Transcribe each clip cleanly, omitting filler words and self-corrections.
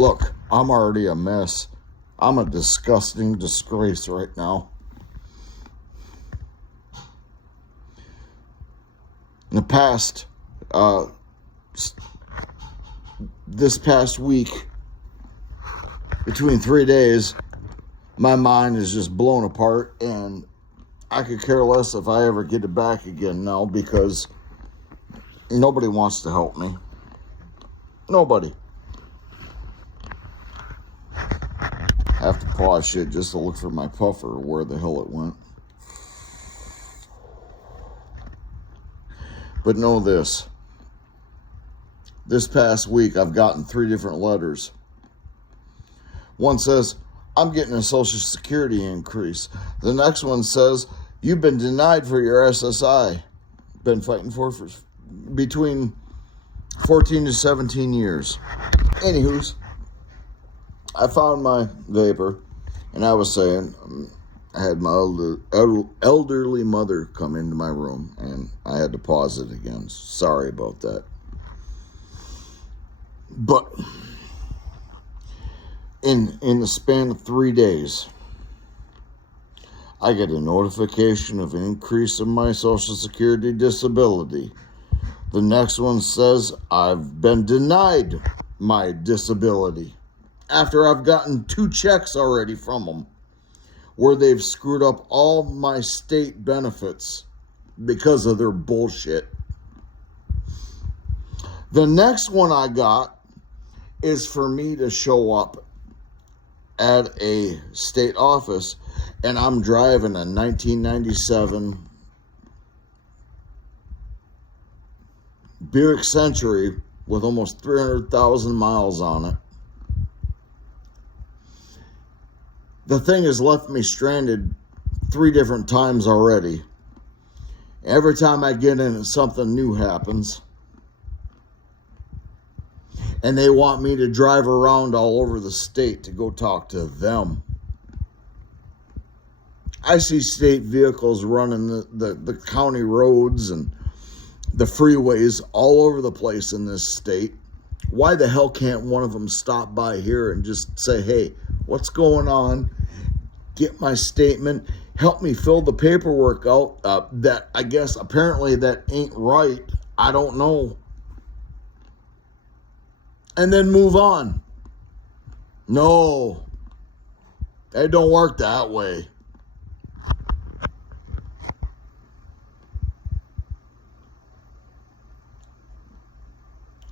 Look, I'm already a mess. I'm a disgusting disgrace right now. In the past, this past week, between 3 days, my mind is just blown apart, and I could care less if I ever get it back again now, because nobody wants to help me. Nobody. I have to pause shit just to look for my puffer, where the hell it went. But know this. This past week, I've gotten 3 different letters. One says, I'm getting a Social Security increase. The next one says, you've been denied for your SSI. Been fighting for between 14 to 17 years. Anywho's, I found my vapor, and I was saying, I had my elderly mother come into my room, and I had to pause it again. Sorry about that. But in the span of 3 days, I get a notification of an increase in my Social Security disability. The next one says I've been denied my disability after I've gotten 2 checks already from them, where they've screwed up all my state benefits because of their bullshit. The next one I got is for me to show up at a state office, and I'm driving a 1997 Buick Century with almost 300,000 miles on it. The thing has left me stranded 3 different times already. Every time I get in it, something new happens. And they want me to drive around all over the state to go talk to them. I see state vehicles running the county roads and the freeways all over the place in this state. Why the hell can't one of them stop by here and just say, hey, what's going on? Get my statement, help me fill the paperwork out that I guess apparently that ain't right. I don't know. And then move on. No, it don't work that way.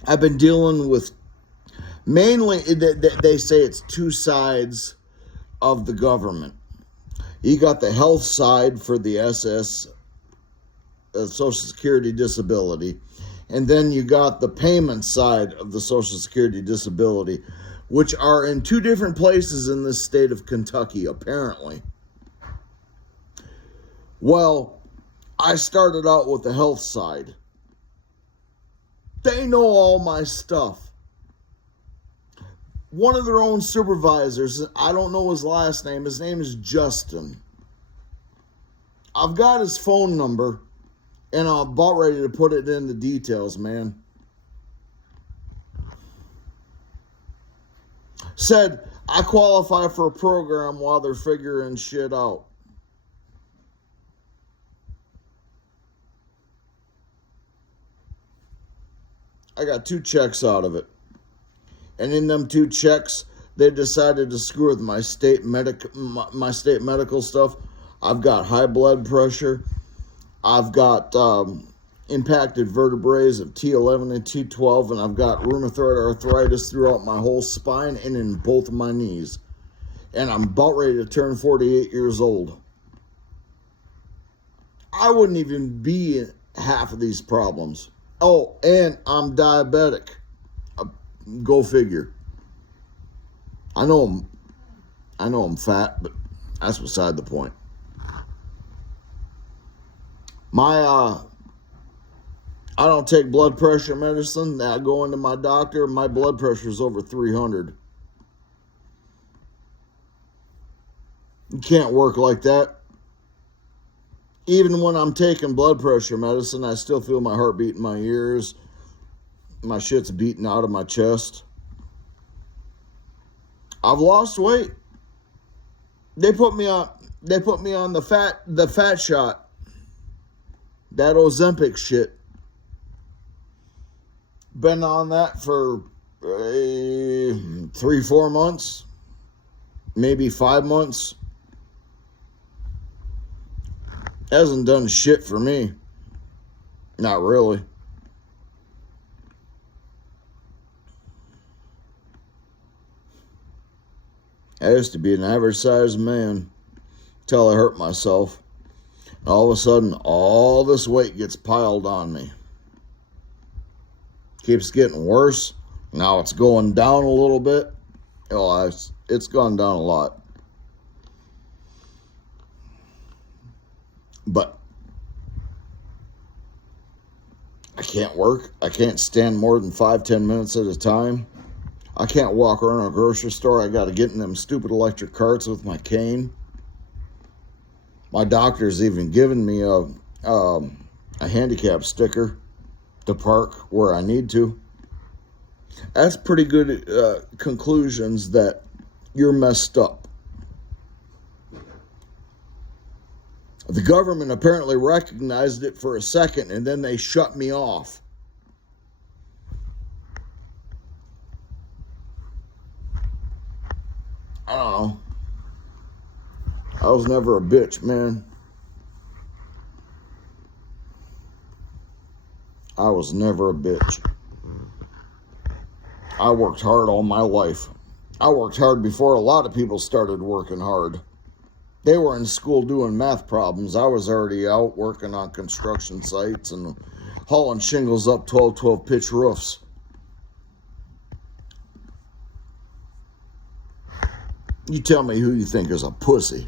I've been dealing with, mainly, they say it's 2 sides of the government. You got the health side for the Social Security disability, and then you got the payment side of the Social Security disability, which are in 2 different places in this state of Kentucky, apparently. Well, I started out with the health side. They know all my stuff. One of their own supervisors, I don't know his last name. His name is Justin. I've got his phone number, and I'm about ready to put it in the details, man. Said, I qualify for a program while they're figuring shit out. I got 2 checks out of it. And in them 2 checks, they decided to screw with my state medical stuff. I've got high blood pressure. I've got impacted vertebrae of T11 and T12, and I've got rheumatoid arthritis throughout my whole spine and in both of my knees. And I'm about ready to turn 48 years old. I wouldn't even be in half of these problems. Oh, and I'm diabetic. Go figure. I know I'm fat, but that's beside the point. I don't take blood pressure medicine. I go into my doctor, my blood pressure is over 300. You can't work like that. Even when I'm taking blood pressure medicine, I still feel my heartbeat in my ears. My shit's beating out of my chest. I've lost weight. They put me on the fat shot. That Ozempic shit. Been on that for 3-4 months, maybe 5 months. Hasn't done shit for me. Not really. I used to be an average sized man till I hurt myself. All of a sudden, all this weight gets piled on me. Keeps getting worse. Now it's going down a little bit. Oh, it's gone down a lot. But I can't work. I can't stand more than 5-10 minutes at a time. I can't walk around a grocery store. I got to get in them stupid electric carts with my cane. My doctor's even given me a handicap sticker to park where I need to. That's pretty good conclusions that you're messed up. The government apparently recognized it for a second and then they shut me off. I don't know. I was never a bitch, man. I was never a bitch. I worked hard all my life. I worked hard before a lot of people started working hard. They were in school doing math problems. I was already out working on construction sites and hauling shingles up 12 pitch roofs. You tell me who you think is a pussy.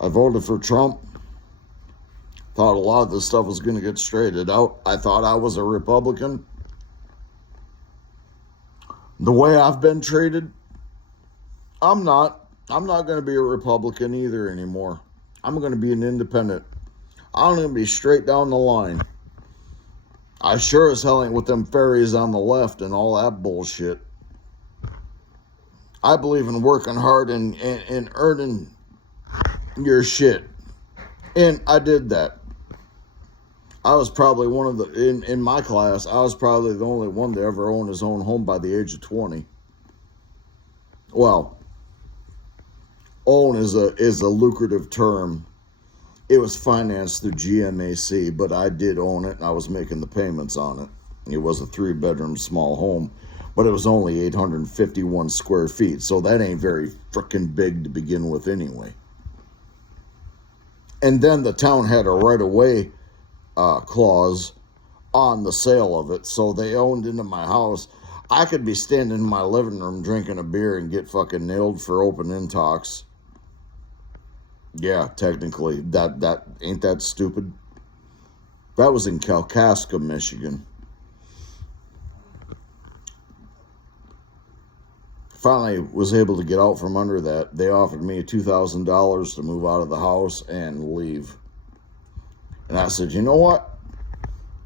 I voted for Trump. Thought a lot of this stuff was going to get straightened out. I thought I was a Republican. The way I've been treated, I'm not going to be a Republican either anymore. I'm going to be an independent. I'm going to be straight down the line. I sure as hell ain't with them fairies on the left and all that bullshit. I believe in working hard and earning your shit. And I did that. I was probably one of the, in my class, I was probably the only one to ever own his own home by the age of 20. Well, own is a lucrative term. It was financed through GMAC, but I did own it and I was making the payments on it. It was a 3-bedroom small home, but it was only 851 square feet, so that ain't very frickin' big to begin with anyway. And then the town had a right-of-way clause on the sale of it, so they owned into my house. I could be standing in my living room drinking a beer and get fucking nailed for open intox. Yeah, technically, that ain't that stupid. That was in Kalkaska, Michigan. Finally was able to get out from under that. They offered me $2,000 to move out of the house and leave. And I said, you know what?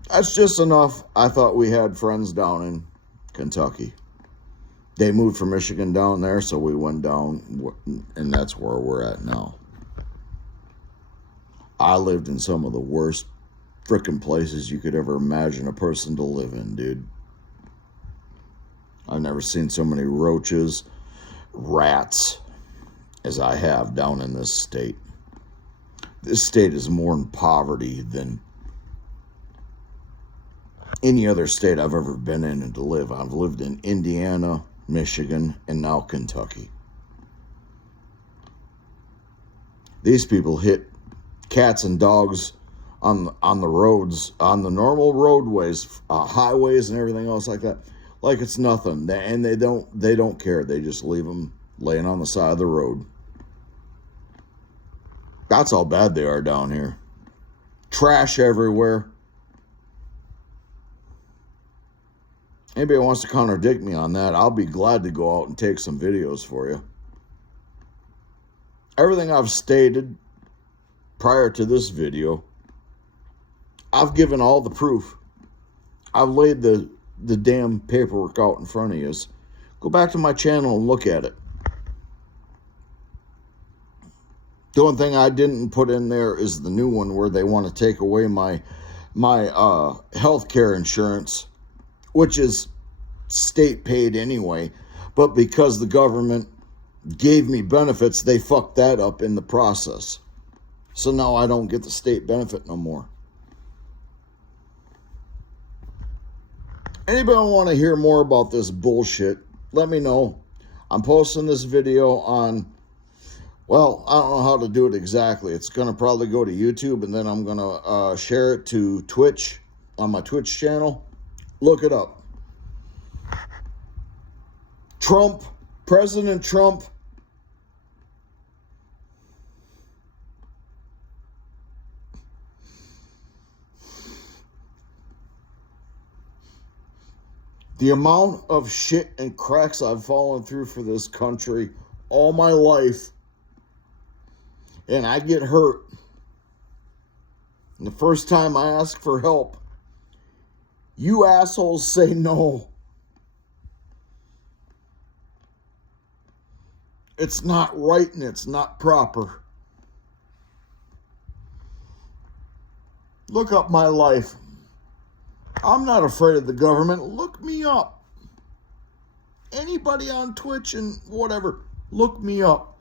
That's just enough. I thought we had friends down in Kentucky. They moved from Michigan down there, so we went down, and that's where we're at now. I lived in some of the worst frickin' places you could ever imagine a person to live in, dude. I've never seen so many roaches, rats, as I have down in this state. This state is more in poverty than any other state I've ever been in and to live. I've lived in Indiana, Michigan, and now Kentucky. These people hit cats and dogs on the roads, on the normal roadways, highways and everything else like that, like it's nothing. And they don't care. They just leave them laying on the side of the road. That's how bad they are down here. Trash everywhere. Anybody wants to contradict me on that, I'll be glad to go out and take some videos for you. Everything I've stated prior to this video, I've given all the proof. I've laid the damn paperwork out in front of you. Go back to my channel and look at it. The only thing I didn't put in there is the new one where they want to take away my health care insurance, which is state paid anyway. But because the government gave me benefits, they fucked that up in the process. So now I don't get the state benefit no more. Anybody want to hear more about this bullshit, let me know. I'm posting this video on, well, I don't know how to do it exactly. It's going to probably go to YouTube, and then I'm going to share it to Twitch, on my Twitch channel. Look it up. Trump, President Trump, the amount of shit and cracks I've fallen through for this country all my life, and I get hurt. And the first time I ask for help, you assholes say no. It's not right and it's not proper. Look up my life. I'm not afraid of the government. Look me up. Anybody on Twitch and whatever, look me up.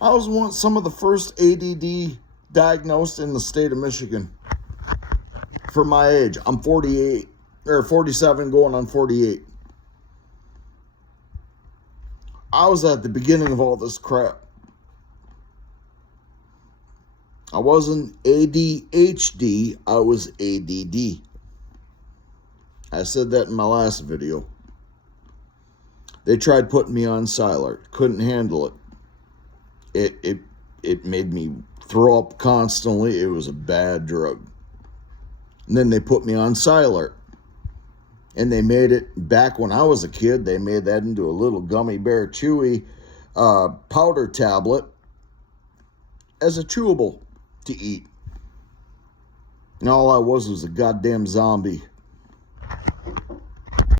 I was once some of the first ADD diagnosed in the state of Michigan. For my age, I'm 48 or 47 going on 48. I was at the beginning of all this crap. I wasn't ADHD, I was ADD. I said that in my last video. They tried putting me on Cylart. Couldn't handle it. It made me throw up constantly. It was a bad drug. And then they put me on Cylart. And they made it, back when I was a kid, they made that into a little gummy bear chewy powder tablet as a chewable to eat. And all I was a goddamn zombie.